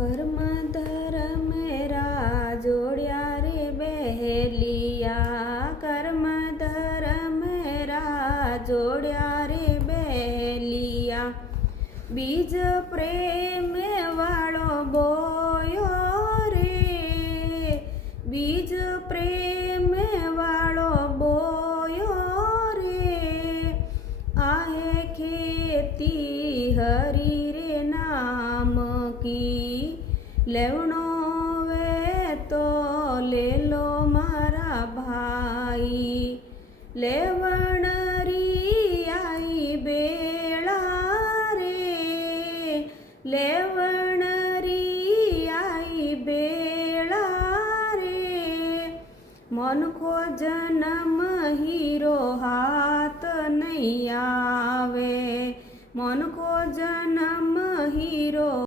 कर्म धर्म जोड़िया रे बहेलिया, कर्म धर्म जोड़िया रे बहेलिया। बीज प्रेम वालो बोयो रे, बीज प्रेम वालो बोयो रे। आहे खेती हरी रे नाम की, लेवणो वे तो ले लो मारा भाई। लेवण री आई बेला रे, लेवण री आई बेला रे। मन को जन्म हीरो हाथ नहीं आवे, मन को जन्म हीरो